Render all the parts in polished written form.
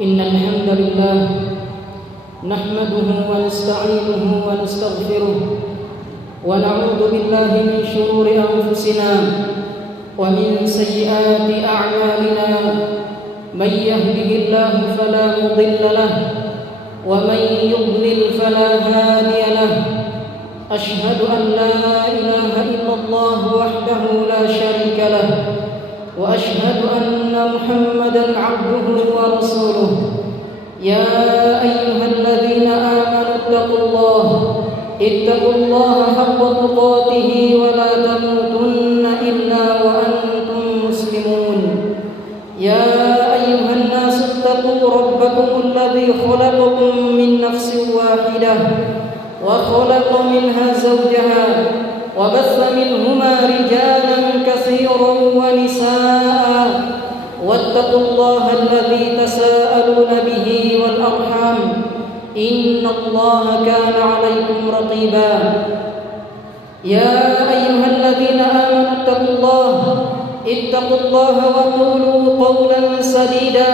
إن الحمد لله نحمده ونستعينه ونستغفره ونعوذ بالله من شرور أنفسنا ومن سيئات أعمالنا من يهده الله فلا مضل له ومن يضلل فلا هادي له أشهد أن لا إله إلا الله وحده لا شريك له وأشهد أن محمدا عبده ورسوله يا أيها الذين آمنوا اتقوا الله حق تقاته ولا تموتن إلا وأنتم مسلمون يا أيها الناس اتقوا ربكم الذي خلقكم من نفس واحدة وخلق منها زوجها وبث منهما رجالا كثيرا ونساء واتقوا الله الذي تساءلون به والأرحام إن الله كان عليكم رقيبا يا أيها الذين آمنوا اتقوا الله وقولوا قولا سديدا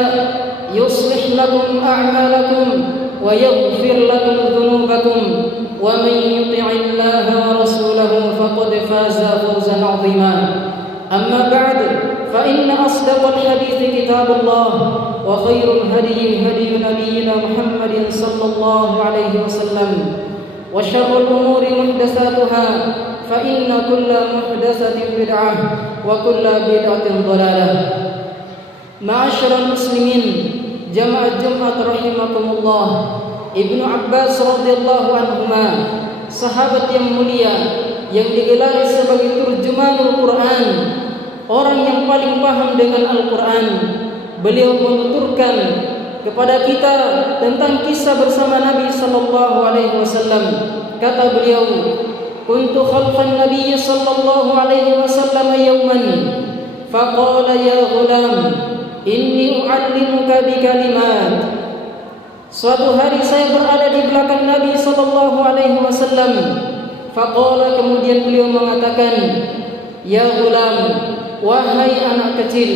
يصلح لكم أعمالكم ويغفر لكم ذنوبكم ومن يطع الله ورسوله فقد فاز فوزا عظيما أما بعد فإن أصدق الحديث كتاب الله وخير الهدي هدي نبينا محمد صلى الله عليه وسلم وشر الأمور محدثاتها فإن كل محدثة بدعة وكل بدعة ضلالة. معاشر المسلمين jamaah Jumat rahimakumullah, Ibnu Abbas radhiyallahu anhuma, sahabat yang mulia yang digelari sebagai turjumanul Quran, orang yang paling paham dengan Al-Quran, beliau menuturkan kepada kita tentang kisah bersama Nabi sallallahu alaihi wasallam. Kata beliau, kuntu khalfan Nabi sallallahu alaihi wasallam yawman faqala ya ghulam inni u'allimuka bi kalimat. Suatu hari saya berada di belakang Nabi sallallahu alaihi wasallam. Faqala, kemudian beliau mengatakan, ya ghulam, wahai anak kecil,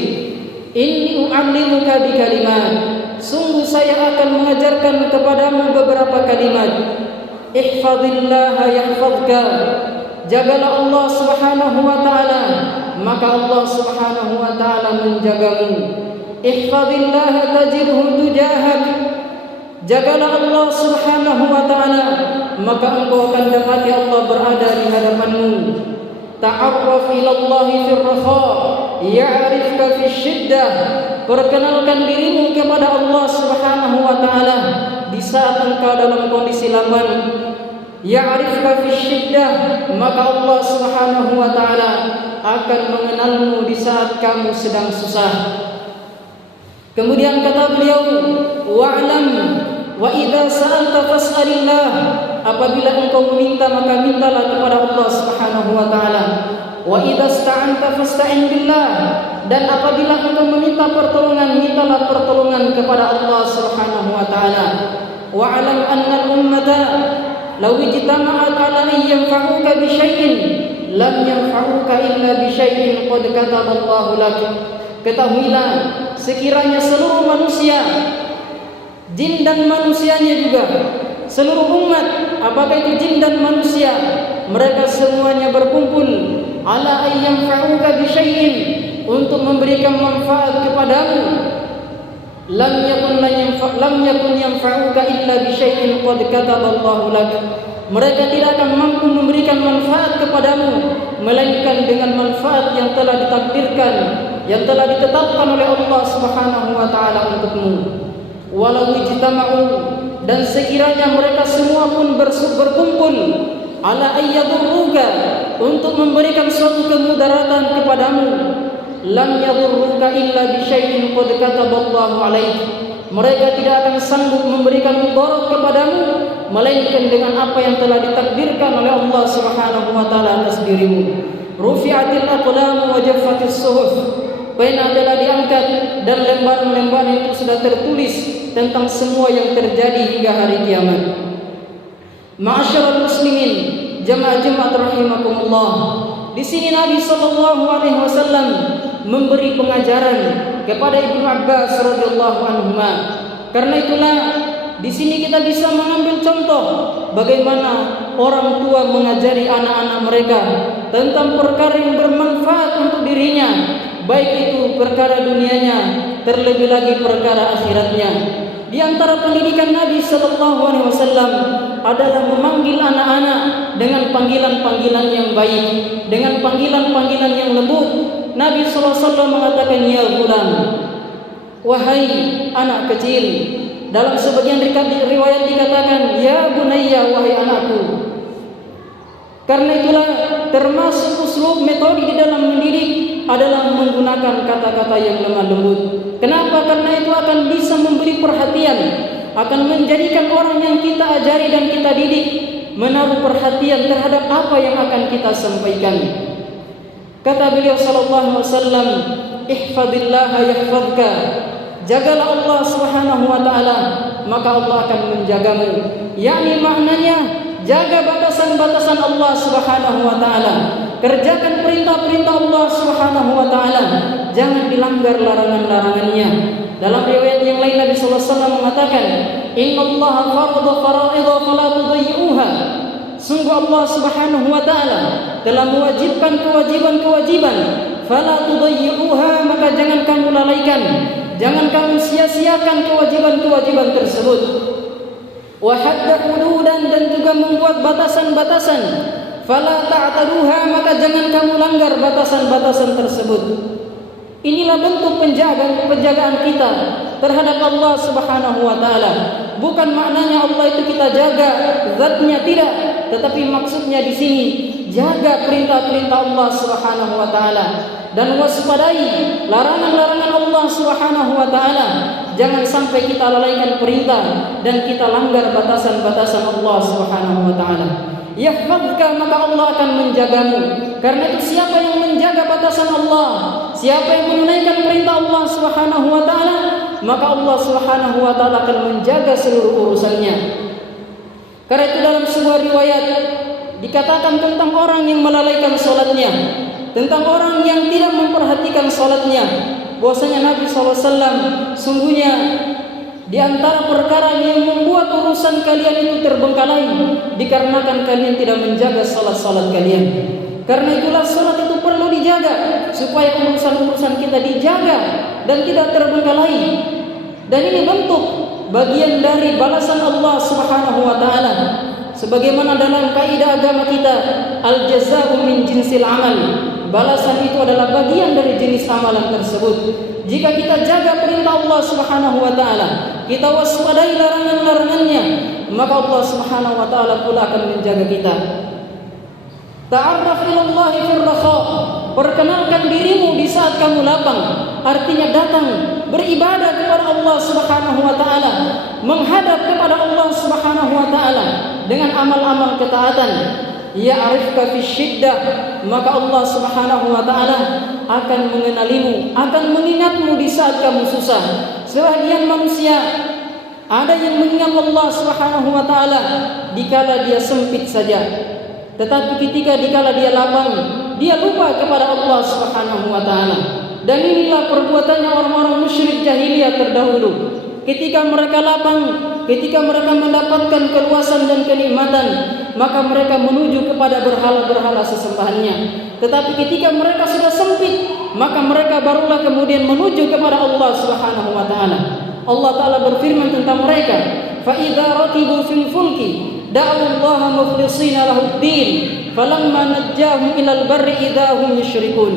inni u'allimuka bi kalimat. Sungguh saya akan mengajarkan kepadamu beberapa kalimat. Ihfazillaha yahfazka. Jagalah Allah Subhanahu wa taala, maka Allah Subhanahu wa taala menjagamu. Ihfazillaha tajidhu tujahak. Jagalah Allah Subhanahu wa taala, maka engkau akan dapati Allah berada di hadapanmu. Ta'arraf ila Allah fi ar-rakha ya'rifka fi syiddah. Perkenalkan dirimu kepada Allah Subhanahu wa taala di saat engkau dalam kondisi lapang. Ya'rifka fi syiddah, maka Allah Subhanahu wa taala akan mengenalmu di saat kamu sedang susah. Kemudian kata beliau, wa'lam wa idza sa'alta fas'alillah. Apabila engkau meminta, maka mintalah kepada Allah Subhanahu wa taala. Wa idza ista'anta fasta'in billah. Dan apabila engkau meminta pertolongan, mintalah pertolongan kepada Allah Subhanahu wa taala. Wa'lam anna al-ummata law ijtama'at 'ala an yanfa'uka bi syai'in lam yanfa'uka illa bi syai'in qad kataballahu lak. Ketahuilah, sekiranya seluruh manusia, jin dan manusianya juga, seluruh umat, apakah itu jin dan manusia, mereka semuanya berkumpul ala ayyamfa'uka bi syai'in, untuk memberikan manfaat kepadamu, lam yakun yanfa'uka illa bi syai'in qad kataballahu lak. Mereka tidak akan mampu memberikan manfaat kepadamu melainkan dengan manfaat yang telah ditakdirkan, yang telah ditetapkan oleh Allah Subhanahu wa taala untukmu. Walau ijtama'u, dan sekiranya mereka semua pun berkumpul ala ayyadurruka, untuk memberikan suatu kemudaratan kepadamu, lam yadurruka illa bi syai'in qad kataballahu alaik. Mereka tidak akan sanggup memberikan mudarat kepadamu melainkan dengan apa yang telah ditakdirkan oleh Allah Subhanahu wa taala atas dirimu. Rufi'atil aqlam wa jaffatis suhuf. Pena telah diangkat dan lembar-lembar itu sudah tertulis tentang semua yang terjadi hingga hari kiamat. Ma'asyiral muslimin, jamaah Jumat rahimakumullah. Di sini Nabi sallallahu alaihi wasallam memberi pengajaran kepada Ibnu Abbas radhiyallahu anhuma Karena itulah di sini kita bisa mengambil contoh bagaimana orang tua mengajari anak-anak mereka tentang perkara yang bermanfaat untuk dirinya, baik itu perkara dunianya, terlebih lagi perkara akhiratnya. Di antara pendidikan Nabi sallallahu alaihi wasallam adalah memanggil anak-anak dengan panggilan-panggilan yang baik, dengan panggilan-panggilan yang lembut. Nabi sallallahu alaihi wasallam mengatakan, "Ya ghulam," wahai anak kecil. Dalam sebagian riwayat dikatakan, "Ya bunayya," wahai anakku. Karena itulah termasuk uslub metode di dalam mendidik adalah menggunakan kata-kata yang lemah lembut. Kenapa? Karena itu akan bisa memberi perhatian, akan menjadikan orang yang kita ajari dan kita didik menaruh perhatian terhadap apa yang akan kita sampaikan. Kata beliau sallallahu alaihi wasallam, "Ihfadillah yahfadka." Jagalah Allah Subhanahu wa taala, maka Allah akan menjagamu. Yakni maknanya jaga batasan-batasan Allah Subhanahu wa taala. Kerjakan perintah-perintah Allah Subhanahu wa taala, jangan dilanggar larangan-larangannya. Dalam riwayat yang lain Nabi sallallahu alaihi wasallam mengatakan, "Innallaha farada fara'idha fala tudayyi'uha." Sungguh Allah Subhanahu wa taala telah mewajibkan kewajiban-kewajiban, fala tudayyi'uha, maka jangan kamu lalaikan, jangan kamu sia-siakan kewajiban-kewajiban tersebut. Wa hadda hududan, dan juga membuat batasan-batasan, fala ta'taduha, maka jangan kamu langgar batasan-batasan tersebut. Inilah bentuk penjagaan kita terhadap Allah Subhanahu wa taala. Bukan maknanya Allah itu kita jaga zatnya, tidak, tetapi maksudnya di sini jaga perintah-perintah Allah Subhanahu wa taala dan waspadai larangan-larangan Allah Subhanahu wa taala. Jangan sampai kita lalaikan perintah dan kita langgar batasan-batasan Allah Subhanahu wa taala. Yahfadka, maka Allah akan menjagamu. Karena itu siapa yang menjaga batasan Allah, siapa yang menunaikan perintah Allah Subhanahu wa taala, maka Allah Subhanahu wa taala akan menjaga seluruh urusannya. Karena itu dalam sebuah riwayat dikatakan tentang orang yang melalaikan salatnya, tentang orang yang tidak memperhatikan salatnya, bahwasanya Nabi sallallahu alaihi wasallam, sungguhnya di antara perkara yang membuat urusan kalian itu terbengkalai dikarenakan kalian tidak menjaga salat-salat kalian. Karena itulah salat itu perlu dijaga supaya urusan-urusan kita dijaga dan tidak terbengkalai. Dan ini bentuk bagian dari balasan Allah Subhanahu wa taala. Sebagaimana dalam kaidah agama kita, al-jazaa'u min jinsil amal. Balasan itu adalah bagian dari jenis amalan tersebut. Jika kita jaga perintah Allah Subhanahu wa taala, kita waspadai larangan-larangannya, maka Allah Subhanahu wa taala pula akan menjaga kita. Ta'arraf ilallahi fir rakha. Perkenalkan dirimu di saat kamu lapang. Artinya datang beribadah kepada Allah Subhanahu wa taala, menghadap kepada Allah Subhanahu wa taala dengan amal-amal ketaatan. Ya'rifka fi syiddah, maka Allah Subhanahu wa taala akan mengenalimu, akan mengingatmu di saat kamu susah. Sebagian manusia ada yang mengingat Allah Subhanahu wa taala dikala dia sempit saja, tetapi ketika dikala dia lapang, dia lupa kepada Allah Subhanahu wa taala. Dan inilah perbuatannya orang-orang musyrik jahiliyah terdahulu. Ketika mereka lapang, ketika mereka mendapatkan keluasan dan kenikmatan, maka mereka menuju kepada berhala-berhala sesembahannya. Tetapi ketika mereka sudah sempit, maka mereka barulah kemudian menuju kepada Allah Subhanahu wa taala. Allah taala berfirman tentang mereka, "Fa idza rakibu fil fulki da'u Allah mukhlishina lahud-din, falamma najjahum ilal barri idza hum yusyrikun."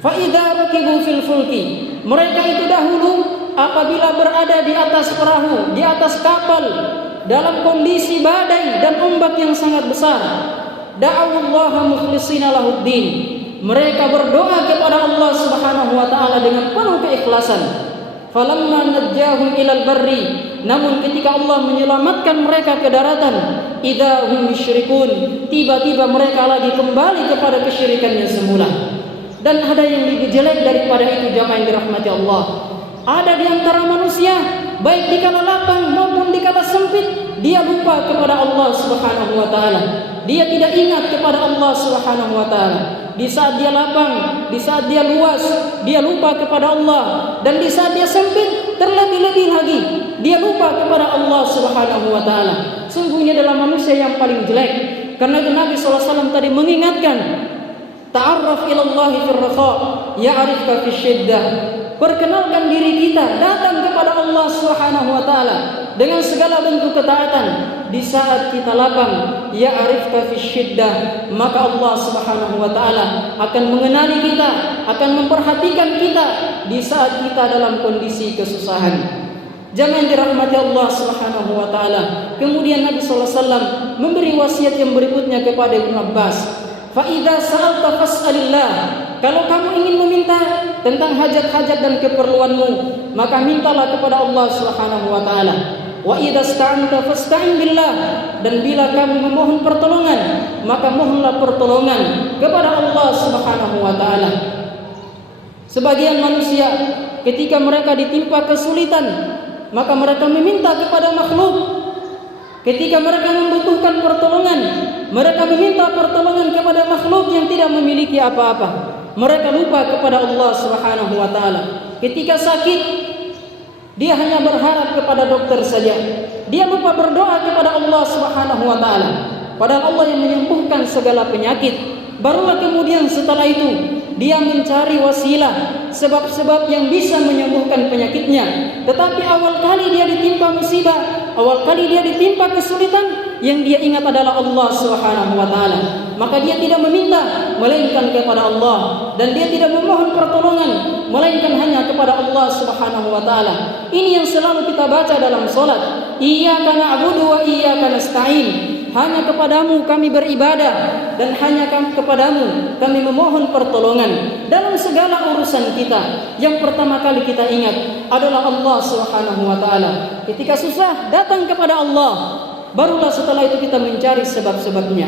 Fa idza rakibu fil fulki, mereka itu dahulu apabila berada di atas perahu, di atas kapal, dalam kondisi badai dan ombak yang sangat besar, da'awallaha mukhlishina lahuddin, mereka berdoa kepada Allah Subhanahu wa taala dengan penuh keikhlasan. Falamma najjahum ilal barri, namun ketika Allah menyelamatkan mereka ke daratan, idza hum yusyrikun, tiba-tiba mereka lagi kembali kepada kesyirikannya semula. Dan ada yang lebih jelek daripada itu, jamaah yang dirahmati Allah. Ada di antara manusia, baik dikala lapang maupun dikala sempit, dia lupa kepada Allah Subhanahu wa taala. Dia tidak ingat kepada Allah Subhanahu wa taala. Di saat dia lapang, di saat dia luas, dia lupa kepada Allah, dan di saat dia sempit, terlebih-lebih lagi dia lupa kepada Allah Subhanahu wa taala. Sungguhnya adalah manusia yang paling jelek. Karena itu Nabi SAW tadi mengingatkan, ta'arraf ilallahi fir raha ya'rifka fis syiddah. Perkenalkan diri kita, datang kepada Allah Subhanahu wa taala dengan segala bentuk ketaatan di saat kita lapang, ya'rifka fis syiddah, maka Allah Subhanahu wa taala akan mengenali kita, akan memperhatikan kita di saat kita dalam kondisi kesusahan. Jamaah yang dirahmati Allah Subhanahu wa taala. Kemudian Nabi sallallahu alaihi wasallam memberi wasiat yang berikutnya kepada Ibnu Abbas, fa idza sa'alta fas'alillah. Kalau kamu ingin meminta tentang hajat-hajat dan keperluanmu, maka mintalah kepada Allah Subhanahu wa taala. Wa idza sta'anta fasta'in billah. Dan bila kamu memohon pertolongan, maka mohonlah pertolongan kepada Allah Subhanahu wa taala. Sebagian manusia ketika mereka ditimpa kesulitan, maka mereka meminta kepada makhluk. Ketika mereka membutuhkan pertolongan, mereka meminta pertolongan kepada makhluk yang tidak memiliki apa-apa. Mereka lupa kepada Allah Subhanahu wa taala. Ketika sakit, dia hanya berharap kepada dokter saja. Dia lupa berdoa kepada Allah Subhanahu wa taala. Padahal Allah yang menyembuhkan segala penyakit. Barulah kemudian setelah itu dia mencari wasilah, sebab-sebab yang bisa menyembuhkan penyakitnya. Tetapi awal kali dia ditimpa musibah, awal kali dia ditimpa kesulitan, yang dia ingat adalah Allah Subhanahu wa taala. Maka dia tidak meminta melainkan kepada Allah, dan dia tidak memohon pertolongan melainkan hanya kepada Allah Subhanahu wa taala. Ini yang selalu kita baca dalam salat. Iyyaka na'budu wa iyyaka nasta'in. Hanya kepadamu kami beribadah dan hanya kepadamu kami memohon pertolongan dalam segala urusan kita. Yang pertama kali kita ingat adalah Allah Subhanahu wa taala. Ketika susah datang kepada Allah, barulah setelah itu kita mencari sebab-sebabnya.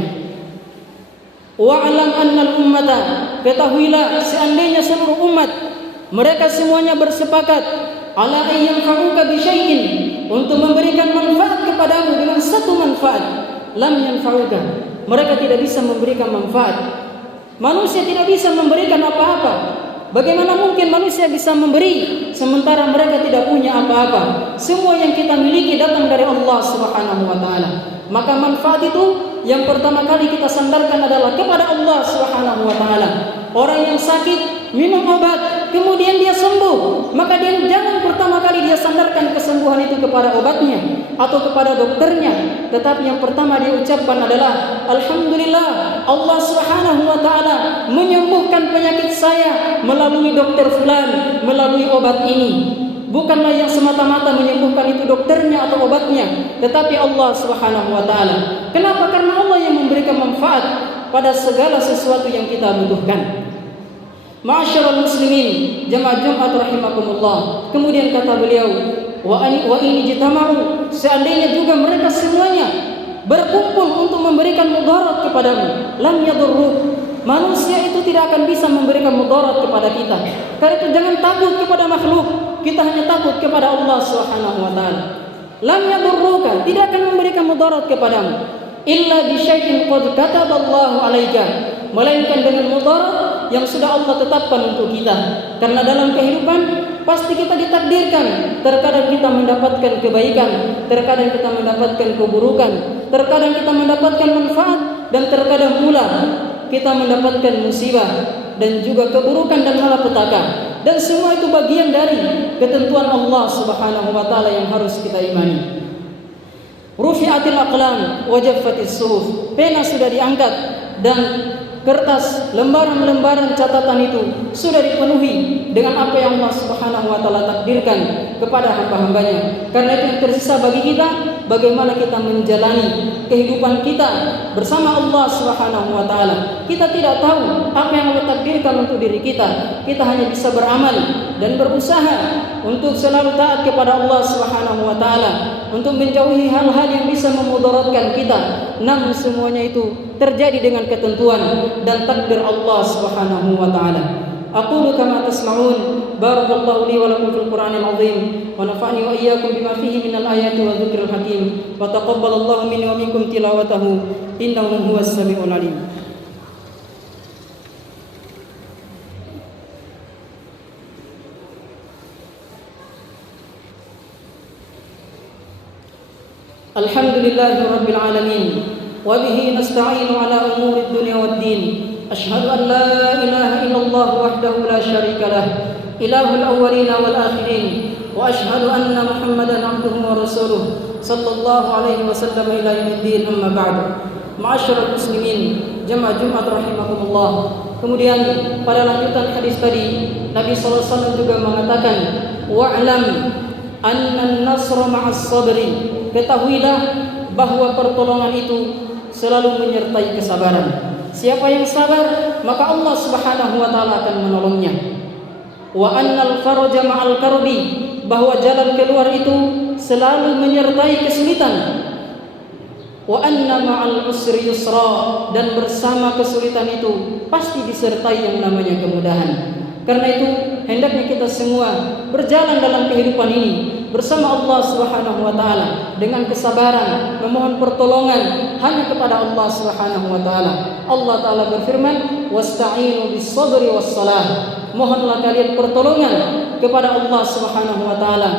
Wa'lam annal ummata, ketahuilah seandainya seluruh umat mereka semuanya bersepakat ala ayyanfa'uka bi syai'in, untuk memberikan manfaat kepadamu dengan satu manfaat, lam yanfa'uka, mereka tidak bisa memberikan manfaat. Manusia tidak bisa memberikan apa-apa. Bagaimana mungkin manusia bisa memberi sementara mereka tidak punya apa-apa? Semua yang kita miliki datang dari Allah Subhanahu wa taala. Maka manfaat itu yang pertama kali kita sandarkan adalah kepada Allah Subhanahu wa taala. Orang yang sakit minum obat, kemudian dia sembuh, maka dia jangan pertama kali dia sandarkan kesembuhan itu kepada obatnya atau kepada dokternya, tetapi yang pertama dia ucapkan adalah alhamdulillah, Allah Subhanahu wa taala menyembuhkan penyakit saya melalui dokter fulan, melalui obat ini. Bukanlah yang semata-mata menyembuhkan itu dokternya atau obatnya, tetapi Allah Subhanahu wa taala. Kenapa? Karena Allah yang memberikan manfaat pada segala sesuatu yang kita butuhkan. Ma'asyiral muslimin, jamaah Jumat rahimakumullah. Kemudian kata beliau, wa ini jitama'u, seandainya juga mereka semuanya berkumpul untuk memberikan mudarat kepadamu, lam yadurruh, manusia itu tidak akan bisa memberikan mudarat kepada kita. Karena itu jangan takut kepada makhluk, kita hanya takut kepada Allah Subhanahu wa taala. Lam yadurruka, tidak akan memberikan mudarat kepadamu, illa bi syai'in qad kataballahu 'alaika, melainkan dengan mudarat yang sudah Allah tetapkan untuk kita. Karena dalam kehidupan pasti kita ditakdirkan, terkadang kita mendapatkan kebaikan, terkadang kita mendapatkan keburukan, terkadang kita mendapatkan manfaat, dan terkadang pula kita mendapatkan musibah dan juga keburukan dan malapetaka. Dan semua itu bagian dari ketentuan Allah Subhanahu wa taala yang harus kita imani. Rufi'atil aqlam wa jaffatis suhuf, pena sudah diangkat dan kertas, lembaran-lembaran catatan itu sudah dipenuhi dengan apa yang Allah Subhanahu wa taala takdirkan kepada hamba-hambanya. Karena itu yang tersisa bagi kita, bagaimana kita menjalani kehidupan kita bersama Allah Subhanahu wa taala. Kita tidak tahu apa yang Allah takdirkan untuk diri kita. Kita hanya bisa beramal dan berusaha untuk selalu taat kepada Allah Subhanahu wa taala, untuk menjauhi hal-hal yang bisa memudaratkan kita. Namun semuanya itu terjadi dengan ketentuan dan takdir Allah Subhanahu wa taala. Aqulu kama tasma'un, barakallahu li wa lakum fil Qur'anil 'azim wa nafa'ani wa iyyakum bima fihi minal ayati wa dzikril hakim wa taqabbalallahu minni wa minkum tilawatahu innahu huwas samiul 'alim. Alhamdulillahi Rabbil Alamin. Wabihi nasta'inu ala umuri dunya wad din. Ashhadu an la ilaha illallah wahdahu la syarika lah, ilahul awwalina wal akhirin. Wa ashhadu anna Muhammadan abduhu wa rasuluh sallallahu alaihi wasallam ila yaumiddin, amma ba'du. Ma'asyiral muslimin, jamaah Jumat rahimakumullah. Kemudian pada lanjutan hadis tadi, Nabi sallallahu alaihi wasallam juga mengatakan, wa'lam anna an-nasra ma'as sabri. Ketahuilah bahwa pertolongan itu selalu menyertai kesabaran. Siapa yang sabar, maka Allah Subhanahu wa taala akan menolongnya. Wa annal faraja ma'al karbi, bahwa jalan keluar itu selalu menyertai kesulitan. Wa anna ma'al usri yusra, dan bersama kesulitan itu pasti disertai yang namanya kemudahan. Karena itu hendaknya kita semua berjalan dalam kehidupan ini bersama Allah Subhanahu wa taala dengan kesabaran, memohon pertolongan hanya kepada Allah Subhanahu wa taala. Allah taala berfirman, "Wasta'inu bis-sabri was-salah." Mohonlah kalian pertolongan kepada Allah Subhanahu wa taala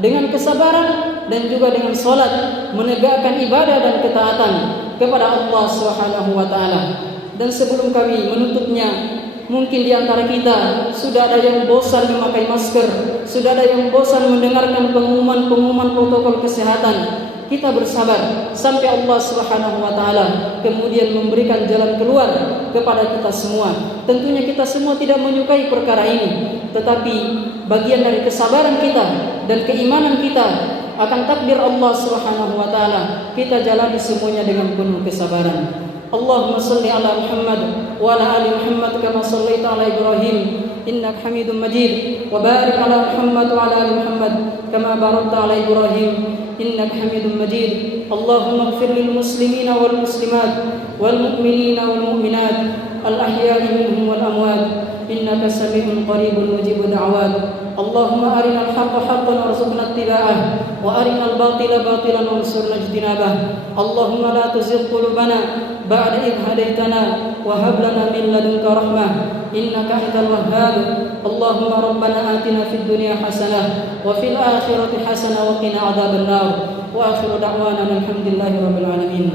dengan kesabaran dan juga dengan salat, menegakkan ibadah dan ketaatan kepada Allah Subhanahu wa taala. Dan sebelum kami menutupnya, mungkin di antara kita sudah ada yang bosan memakai masker, sudah ada yang bosan mendengarkan pengumuman-pengumuman protokol kesehatan. Kita bersabar sampai Allah Subhanahu wa taala kemudian memberikan jalan keluar kepada kita semua. Tentunya kita semua tidak menyukai perkara ini, tetapi bagian dari kesabaran kita dan keimanan kita akan takdir Allah Subhanahu wa taala, kita jalani semuanya dengan penuh kesabaran. Allahumma salli ala Muhammad wa ala ali Muhammad kama sallaita ala Ibrahim innaka Hamidum Majid, wa barik ala Muhammad wa ala ali Muhammad kama barakta ala Ibrahim innaka Hamidum Majid. Allahumma ighfir lil muslimina wal muslimat wal mu'minina wal mu'minat al ahya'i minhum wal amwat innaka sami'un qaribun mujibud da'awat. Allahumma arinal haqqa haqqan warzuqna ittiba'ah wa arinal batila batilan warzuqna ijtinabah. Allahumma la tuzigh qulubana ba'da idh hadaitana wa hab lana min ladunka rahmah innaka antal wahhab. Allahumma rabbana atina fid dunya hasanah wa fil akhirati hasanah wa qina adzaban nar. Wa akhiru da'wana alhamdulillahi rabbil alamin.